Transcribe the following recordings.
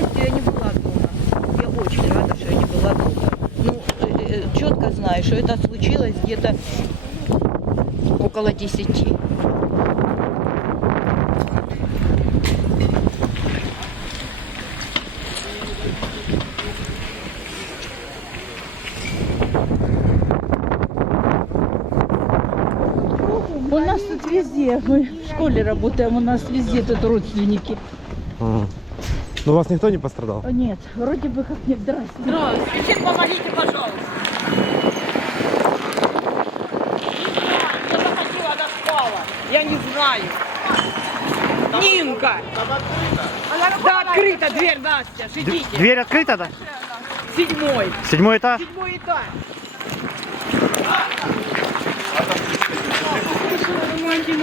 счастью, я не была дома. Я очень рада, что я не была дома. Ну, э, э, четко знаю, что это случилось где-то около 10. У нас тут везде, мы в школе работаем, у нас везде тут родственники. Mm. Ну, у вас никто не пострадал? Нет, вроде бы как нет, здрасте. Здравствуйте, помогите, пожалуйста. Кто захотела, она спала. Я не знаю. Нинка. Да, открыта дверь, Настя, сидите. Дверь открыта, да? Седьмой. Седьмой этаж? Седьмой этаж.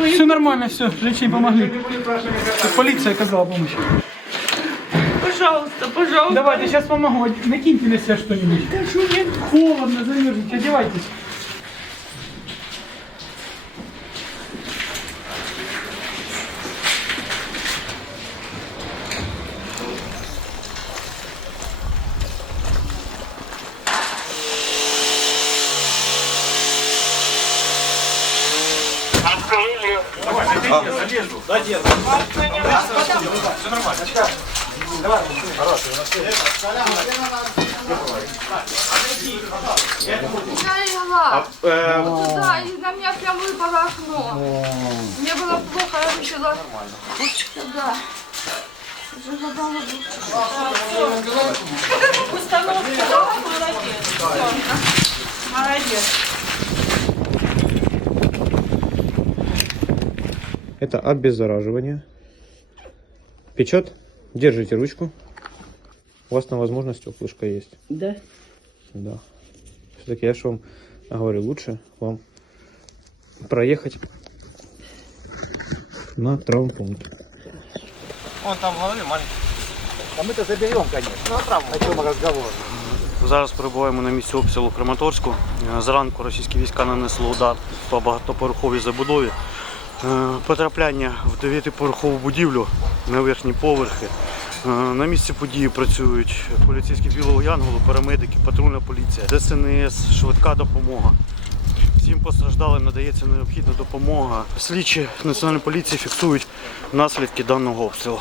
Все нормально, все, женщине помогли. Полиция оказала помощь. Пожалуйста, пожалуйста. Давайте, сейчас помогу. Накиньте на себя что-нибудь. Холодно, замерзните, одевайтесь. Я легла. Туда, и на меня прям выпало окно. Мне было плохо, я решила сюда. Уже задала Это обеззараживание. Печет. Держите ручку. У вас на возможность стеклышко есть. Да? Да. Все-таки я же вам говорю, лучше вам проехать на травмпункт. Зараз перебуваємо на місці обстрілу Краматорську. Е, Зранку російські війська нанесли удар по багатоповерховій забудові. Е, Потрапляння в дев'ятиповерхову будівлю на верхні поверхи. Е, На місці події працюють поліцейські білого янголу, парамедики, патрульна поліція, ДСНС, швидка допомога. Всім постраждалим надається необхідна допомога. Слідчі національної поліції фіксують наслідки даного обстрілу.